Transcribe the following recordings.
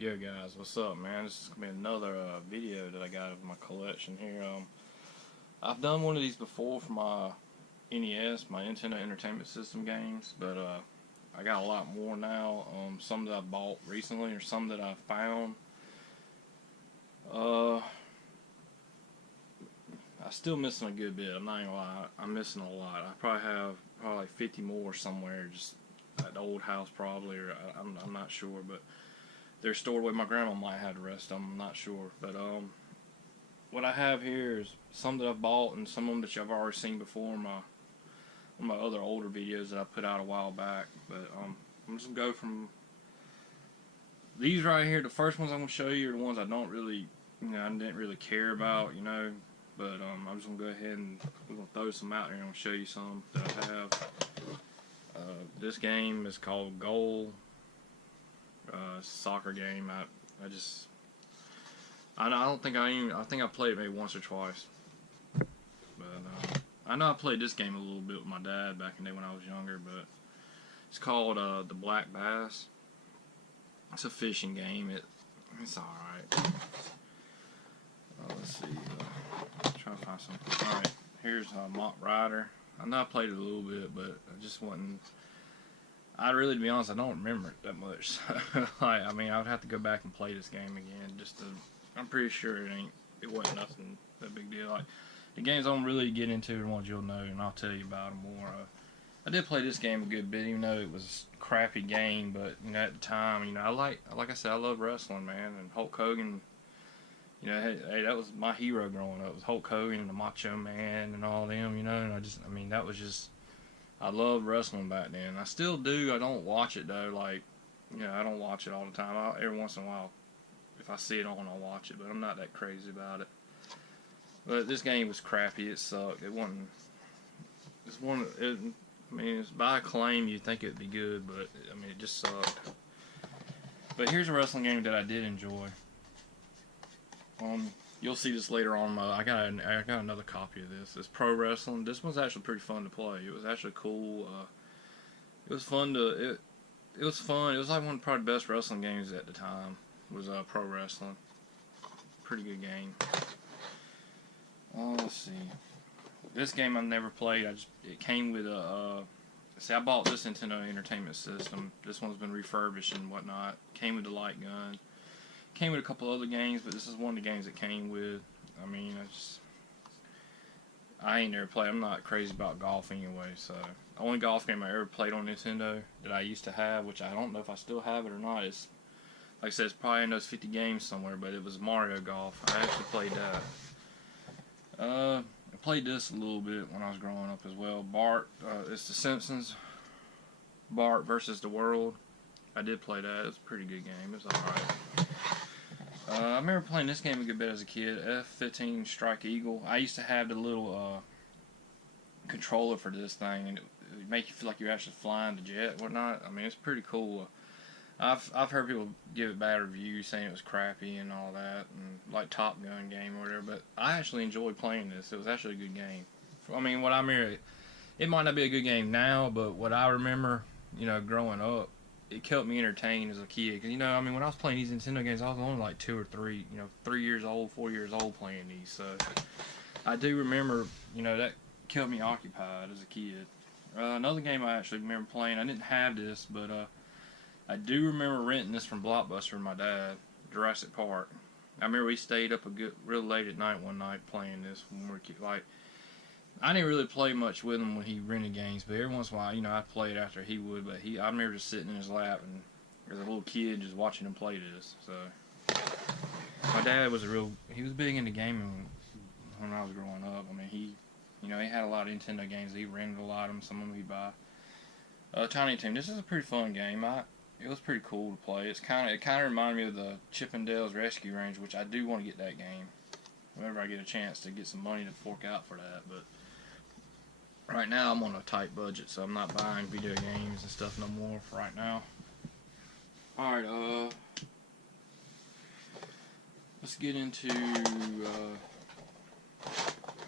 Yo guys, what's up, man? This is gonna be another video that I got of my collection here. I've done one of these before for my NES, my Nintendo Entertainment System games, but I got a lot more now. Some that I bought recently, or some that I found. I'm still missing a good bit. I'm not gonna lie, I'm missing a lot. I probably have like 50 more somewhere, just at the old house probably, or I'm not sure, but they're stored away. My grandma might have the rest of them, I'm not sure. But what I have here is some that I've bought and some of them that you've already seen before in my other older videos that I put out a while back. But I'm just going to go from these right here. The first ones I'm going to show you are the ones I don't really, I didn't really care about, But I'm just going to go ahead and we're going to throw some out here and I'm going to show you some that I have. This game is called Goal. Soccer game. I don't think I think I played it maybe once or twice, but I know I played this game a little bit with my dad back in the day when I was younger. But it's called the Black Bass. It's a fishing game. It's all right. Let's see. Try to find something. All right, here's Mock Rider. I know I played it a little bit, but I just wasn't. I really, to be honest, I don't remember it that much. I mean, I would have to go back and play this game again. I'm pretty sure it wasn't nothing that big deal. Like the games I don't really get into are the ones you'll know, and I'll tell you about them more. I did play this game a good bit, even though it was a crappy game. But at the time, like I said, I love wrestling, man, and Hulk Hogan. Hey, that was my hero growing up. It was Hulk Hogan and the Macho Man and all them, and that was just. I loved wrestling back then. I still do. I don't watch it though. I don't watch it all the time. Every once in a while, if I see it on, I'll watch it. But I'm not that crazy about it. But this game was crappy. It sucked. It wasn't. It's by acclaim. You'd think it'd be good, but it just sucked. But here's a wrestling game that I did enjoy. You'll see this later on. I got another copy of this. It's Pro Wrestling. This one's actually pretty fun to play. It was actually cool. It was fun to. It was fun. It was like one of probably the best wrestling games at the time. Was Pro Wrestling. Pretty good game. Let's see. This game I've never played. It came with a. See, I bought this Nintendo Entertainment System. This one's been refurbished and whatnot. Came with a light gun. Came with a couple other games, but this is one of the games it came with. I ain't never played. I'm not crazy about golf anyway, so the only golf game I ever played on Nintendo that I used to have, which I don't know if I still have it or not, is, like I said, it's probably in those 50 games somewhere, but it was Mario Golf. I actually played that. I played this a little bit when I was growing up as well. Bart, it's The Simpsons. Bart versus the World. I did play that. It was a pretty good game. It was alright. I remember playing this game a good bit as a kid, F-15 Strike Eagle. I used to have the little controller for this thing, and it would make you feel like you're actually flying the jet and whatnot. It's pretty cool. I've heard people give it bad reviews, saying it was crappy and all that, and like Top Gun game or whatever, but I actually enjoyed playing this. It was actually a good game. What I remember, it might not be a good game now, but what I remember, growing up, it kept me entertained as a kid. Because, when I was playing these Nintendo games, I was only like 2 or 3, 3 years old, 4 years old playing these. So, I do remember, that kept me occupied as a kid. Another game I actually remember playing, I didn't have this, but I do remember renting this from Blockbuster with my dad, Jurassic Park. I remember we stayed up real late at night one night playing this when we were kids. I didn't really play much with him when he rented games, but every once in a while, I'd play it after he would. But I remember just sitting in his lap and as a little kid just watching him play this. So my dad was he was big into gaming when I was growing up. He had a lot of Nintendo games. He rented a lot of them. Some of them he'd buy. Tiny Toon. This is a pretty fun game. It was pretty cool to play. It kind of reminded me of the Chippendales Rescue Range, which I do want to get that game whenever I get a chance to get some money to fork out for that, but. Right now, I'm on a tight budget, so I'm not buying video games and stuff no more for right now. Alright, let's get into,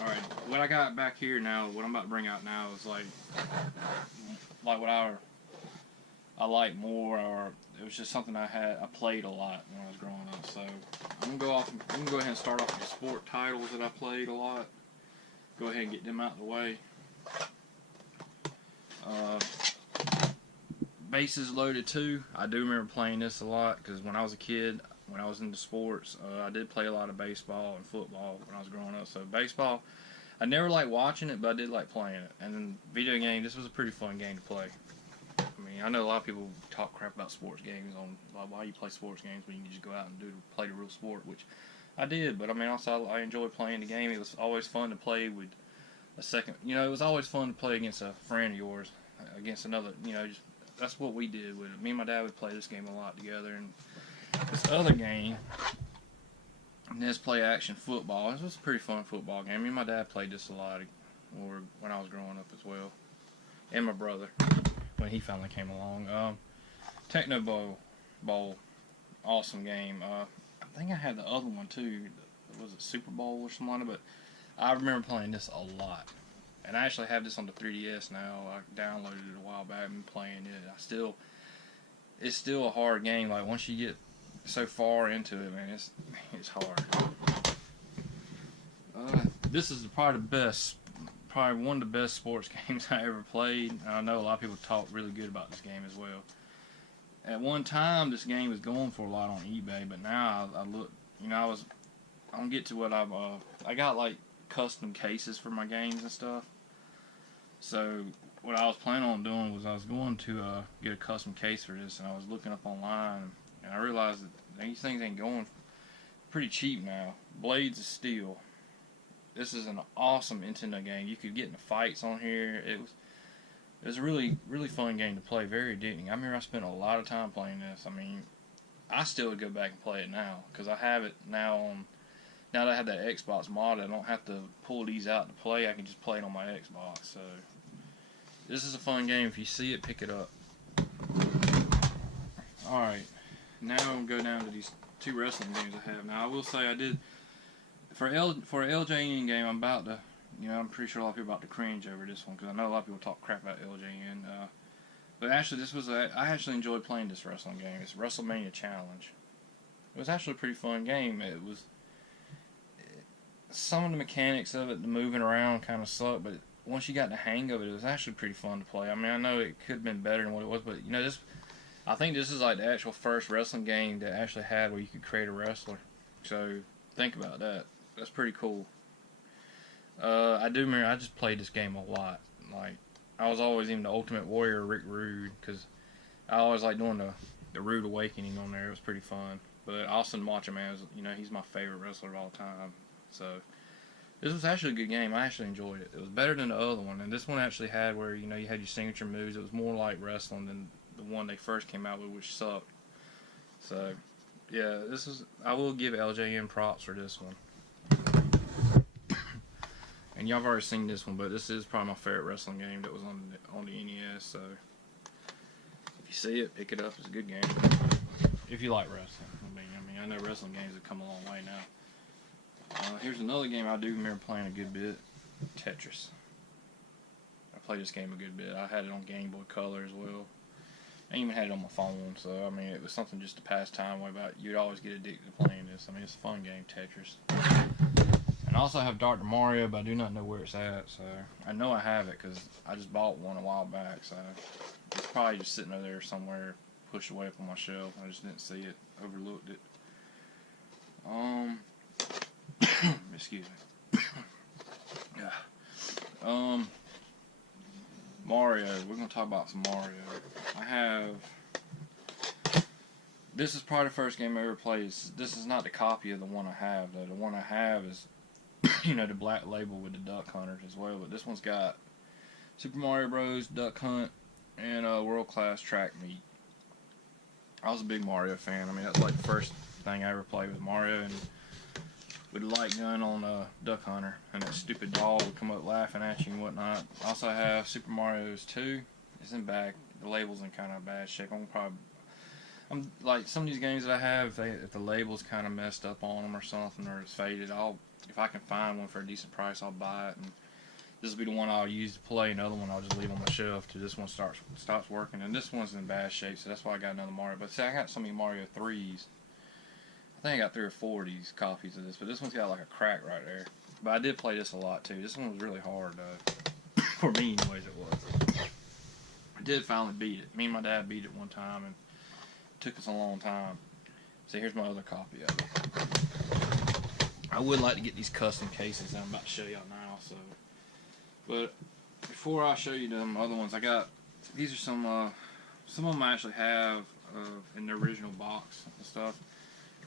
alright, what I got back here now, what I'm about to bring out now is like what I like more, or it was just something I played a lot when I was growing up. So I'm gonna go ahead and start off with the sport titles that I played a lot. Go ahead and get them out of the way. Bases Loaded 2. I do remember playing this a lot because when I was a kid, when I was into sports, I did play a lot of baseball and football when I was growing up. So baseball, I never liked watching it, but I did like playing it. And then video game, this was a pretty fun game to play. I mean, I know a lot of people talk crap about sports games on why you play sports games when you can just go out and play the real sport, which I did. But I mean, also I enjoyed playing the game. It was always fun to play with a second. You know, it was always fun to play against a friend of yours, against another. You know, just that's what we did with it. Me and my dad would play this game a lot together. And this other game, NES Play Action Football. This was a pretty fun football game. Me and my dad played this a lot when I was growing up as well, and my brother when he finally came along. Techno Bowl, awesome game. I think I had the other one too. Was it Super Bowl or something like that? But I remember playing this a lot. And I actually have this on the 3DS now. I downloaded it a while back and playing it. It's still a hard game. Like once you get so far into it, man, it's hard. This is probably one of the best sports games I ever played. And I know a lot of people talk really good about this game as well. At one time, this game was going for a lot on eBay, but now I look, you know, I don't get to what I got like custom cases for my games and stuff. So what I was planning on doing was I was going to get a custom case for this, and I was looking up online, and I realized that these things ain't going pretty cheap now. Blades of Steel. This is an awesome Nintendo game. You could get in the fights on here. It was a really, really fun game to play. Very addicting. I remember I spent a lot of time playing this. I mean, I still would go back and play it now because I have it now on. Now that I have that Xbox mod, I don't have to pull these out to play. I can just play it on my Xbox. So this is a fun game. If you see it, pick it up. Alright, now I'm going to go down to these two wrestling games I have. Now I will say I did, for an LJN game, I'm about to, you know, I'm pretty sure a lot of people are about to cringe over this one because I know a lot of people talk crap about LJN. But actually, I actually enjoyed playing this wrestling game. It's WrestleMania Challenge. It was actually a pretty fun game. Some of the mechanics of it, the moving around, kind of sucked, but once you got the hang of it, it was actually pretty fun to play. I mean, I know it could have been better than what it was, but you know, I think this is like the actual first wrestling game that actually had where you could create a wrestler. So think about that. That's pretty cool. I do remember I just played this game a lot. Like I was always even the Ultimate Warrior Rick Rude because I always liked doing the Rude Awakening on there. It was pretty fun. But Austin Macho Man, you know, he's my favorite wrestler of all time. So this was actually a good game. I actually enjoyed it. It was better than the other one, and this one actually had where, you know, you had your signature moves. It was more like wrestling than the one they first came out with, which sucked. So yeah, I will give LJN props for this one. And y'all have already seen this one, but this is probably my favorite wrestling game that was on the NES. So if you see it, pick it up. It's a good game. If you like wrestling. I know wrestling games have come a long way now. Here's another game I do remember playing a good bit. Tetris. I played this game a good bit. I had it on Game Boy Color as well. I even had it on my phone, so I mean it was something just to pass time about. You'd always get addicted to playing this. I mean it's a fun game, Tetris. And I also have Dr. Mario, but I do not know where it's at, so I know I have it because I just bought one a while back, so it's probably just sitting over there somewhere pushed away up on my shelf. I just didn't see it, overlooked it. Excuse me. Yeah. Mario. We're gonna talk about some Mario. This is probably the first game I ever played. This is not the copy of the one I have, though. The one I have is, you know, the black label with the Duck Hunters as well. But this one's got Super Mario Bros., Duck Hunt, and World Class Track Meet. I was a big Mario fan. I mean, that's like the first thing I ever played with Mario, and with the light gun on Duck Hunter, and that stupid dog would come up laughing at you and whatnot. I also have Super Mario's 2. It's in back. The label's in kind of bad shape. I'm like some of these games that I have, if the label's kind of messed up on them or something, or it's faded, if I can find one for a decent price, I'll buy it. And This will be the one I'll use to play, and the other one I'll just leave on my shelf till this one stops working. And this one's in bad shape, so that's why I got another Mario. But see, I got so many Mario 3s. I think I got 3 or 4 of these copies of this, but this one's got like a crack right there. But I did play this a lot too. This one was really hard though. For me anyways it was. I did finally beat it. Me and my dad beat it one time, and it took us a long time. So here's my other copy of it. I would like to get these custom cases that I'm about to show y'all now, so. But before I show you them other ones, I got, these are some of them I actually have in the original box and stuff.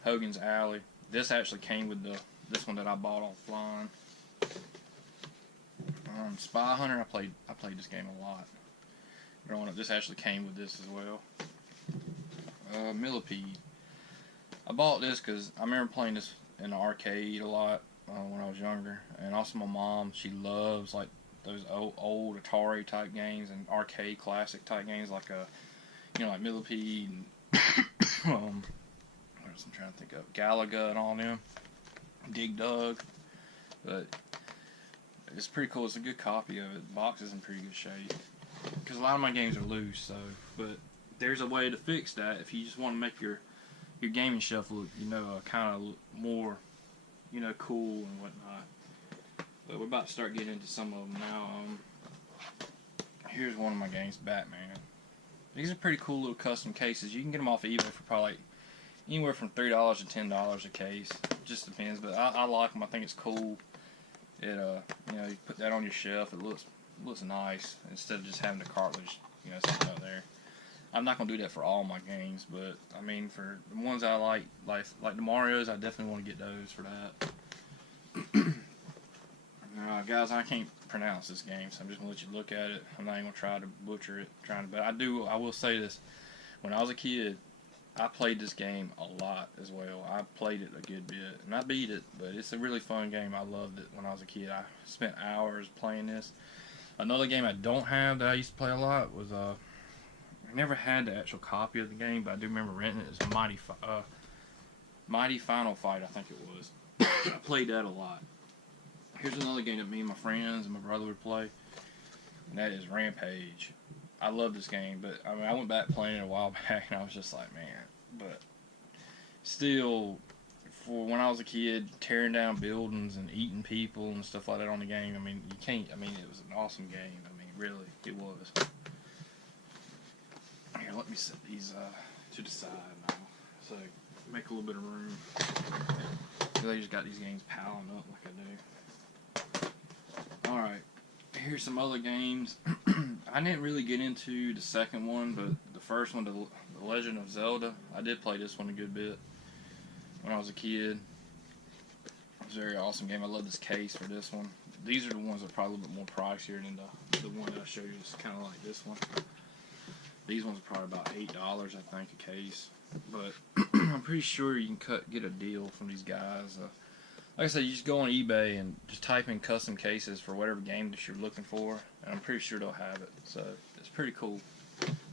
Hogan's Alley. This actually came with this one that I bought offline. Spy Hunter, I played this game a lot growing up. This actually came with this as well. Millipede. I bought this because I remember playing this in the arcade a lot when I was younger, and also my mom, she loves like those old Atari type games and arcade classic type games like like Millipede and I'm trying to think of Galaga and all them, Dig Dug, but it's pretty cool. It's a good copy of it. The box is in pretty good shape because a lot of my games are loose. So, but there's a way to fix that if you just want to make your gaming shelf look, kind of more, cool and whatnot. But we're about to start getting into some of them now. Here's one of my games, Batman. These are pretty cool little custom cases. You can get them off of eBay for probably anywhere from $3 to $10 a case. Just depends, but I like them. I think it's cool. It you put that on your shelf. It looks nice instead of just having the cartridge, sitting up there. I'm not gonna do that for all my games, but I mean for the ones I like the Marios, I definitely want to get those for that. Now, guys, I can't pronounce this game, so I'm just gonna let you look at it. I'm not even gonna try to butcher it. But I will say this: when I was a kid, I played this game a lot as well. I played it a good bit, and I beat it, but it's a really fun game. I loved it when I was a kid. I spent hours playing this. Another game I don't have that I used to play a lot was I never had the actual copy of the game, but I do remember renting it. It's Mighty Final Fight, I think it was. I played that a lot. Here's another game that me and my friends and my brother would play, and that is Rampage. I love this game, but I mean, I went back playing it a while back, and I was just like, man. But still, for when I was a kid, tearing down buildings and eating people and stuff like that on the game, I mean, you can't. I mean, it was an awesome game. I mean, really, it was. Here, let me set these to the side now, so make a little bit of room. I just got these games piling up like I do. Alright, here's some other games. I didn't really get into the second one, but the first one, The Legend of Zelda, I did play this one a good bit when I was a kid. It was a very awesome game. I love this case for this one. These are the ones that are probably a little bit more pricier than the one that I showed you. It's kind of like this one. These ones are probably about $8, I think, a case. But I'm pretty sure you can get a deal from these guys. Like I said, you just go on eBay and just type in custom cases for whatever game that you're looking for, and I'm pretty sure they'll have it. So it's pretty cool.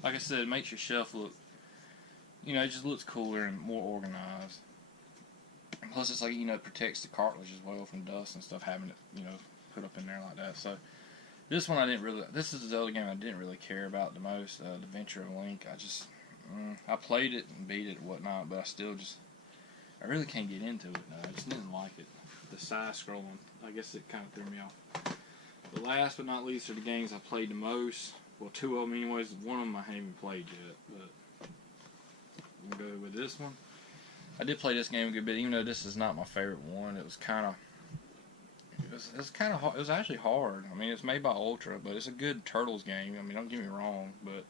Like I said, it makes your shelf look, it just looks cooler and more organized. And plus, it's like, it protects the cartridge as well from dust and stuff, having it, put up in there like that. So this one this is the other game I didn't really care about the most, The Adventure of Link. I played it and beat it and whatnot, but I really can't get into it now. I just didn't like it. The side scrolling, I guess it kind of threw me off. But last but not least are the games I played the most. Well, 2 of them anyways. One of them I haven't even played yet, but we'll go with this one. I did play this game a good bit, even though this is not my favorite one. It was it was actually hard. I mean, it's made by Ultra, but it's a good Turtles game. I mean, don't get me wrong, but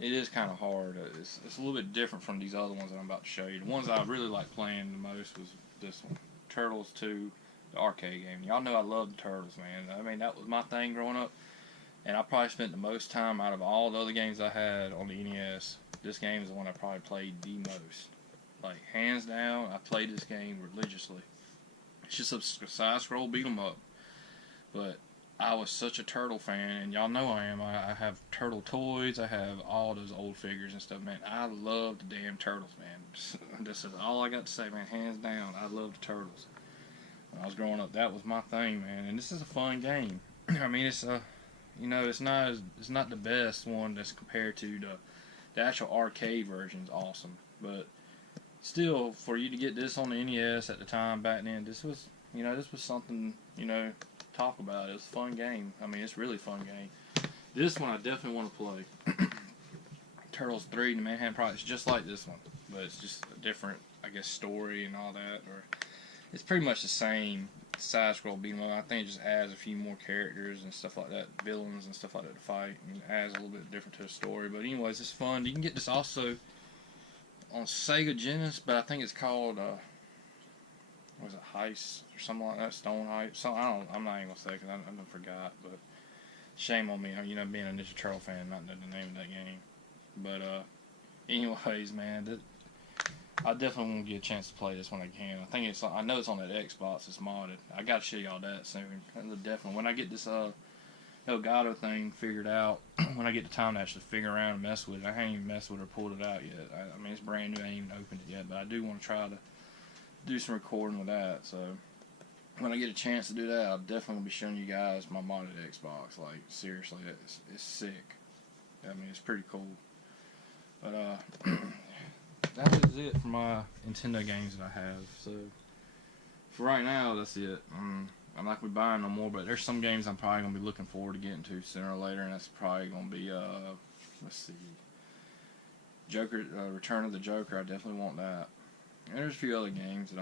it is kind of hard. It's a little bit different from these other ones that I'm about to show you. The ones that I really liked playing the most was this one, Turtles 2, the arcade game. Y'all know I love the Turtles, man. I mean, that was my thing growing up, and I probably spent the most time out of all the other games I had on the NES. This game is the one I probably played the most. Like, hands down, I played this game religiously. It's just a side-scroll beat-em-up, but I was such a Turtle fan, and y'all know I am. I have Turtle toys. I have all those old figures and stuff, man. I love the damn Turtles, man. This is all I got to say, man. Hands down, I love the Turtles. When I was growing up, that was my thing, man. And this is a fun game. I mean, it's it's not the best one that's compared to the actual arcade version's awesome, but still, for you to get this on the NES at the time back then, this was something, to talk about. It was a fun game. I mean, it's a really fun game. This one I definitely want to play. Turtles 3, the Manhattan Project, is just like this one, but it's just a different, I guess, story and all that. Or it's pretty much the same side-scroll beat'em up. I think it just adds a few more characters and stuff like that, villains and stuff like that to fight, and adds a little bit different to the story. But anyways, it's fun. You can get this also on Sega Genesis, but I think it's called what was it, Heist or something like that, Stone Heist. So I'm not even gonna say because I forgot. But shame on me, being a Ninja Turtle fan, not knowing the name of that game. But anyways, man, I definitely want to get a chance to play this when I can. I know it's on that Xbox. It's modded. I gotta show y'all that soon. Definitely when I get this Elgato thing figured out, when I get the time to actually figure around and mess with it. I haven't even messed with it or pulled it out yet. I mean, it's brand new. I ain't even opened it yet, but I do want to try to do some recording with that. So when I get a chance to do that, I'll definitely be showing you guys my modded Xbox. Like, seriously, it's sick. I mean, it's pretty cool. But that is it for my Nintendo games that I have. So for right now, that's it. I'm not gonna be buying no more, but there's some games I'm probably gonna be looking forward to getting to sooner or later, and that's probably gonna be let's see, Joker, Return of the Joker. I definitely want that. And there's a few other games that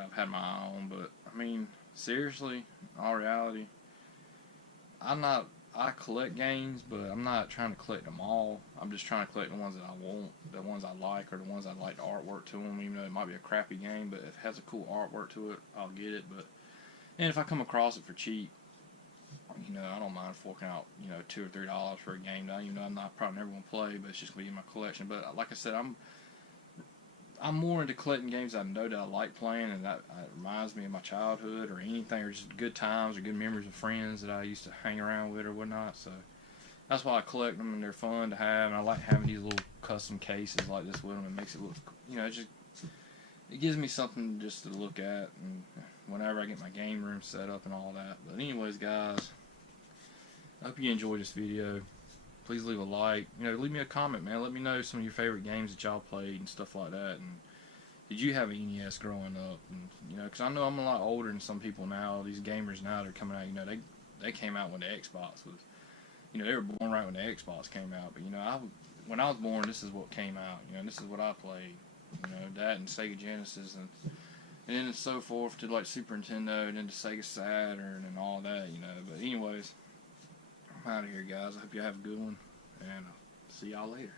I've had my eye on, but I mean, seriously, in all reality, I collect games, but I'm not trying to collect them all. I'm just trying to collect the ones that I want, the ones I like, or the ones I like the artwork to them, even though it might be a crappy game, but if it has a cool artwork to it, I'll get it. And if I come across it for cheap, I don't mind forking out, $2 or $3 for a game that I'm not probably never going to play, but it's just going to be in my collection. But like I said, I'm more into collecting games I know that I like playing, and that reminds me of my childhood or anything, or just good times or good memories with friends that I used to hang around with or whatnot. So that's why I collect them, and they're fun to have, and I like having these little custom cases like this with them. It makes it look, it gives me something just to look at, and whenever I get my game room set up and all that. But anyways, guys, I hope you enjoyed this video. Please leave a like. Leave me a comment, man. Let me know some of your favorite games that y'all played and stuff like that. And did you have an NES growing up? And because I know I'm a lot older than some people now. These gamers now that are coming out, they came out when the Xbox was, they were born right when the Xbox came out. But when I was born, this is what came out. This is what I played. That and Sega Genesis and then so forth to like Super Nintendo and then to Sega Saturn and all that. But anyways, I'm out of here, guys. I hope you have a good one, and I'll see y'all later.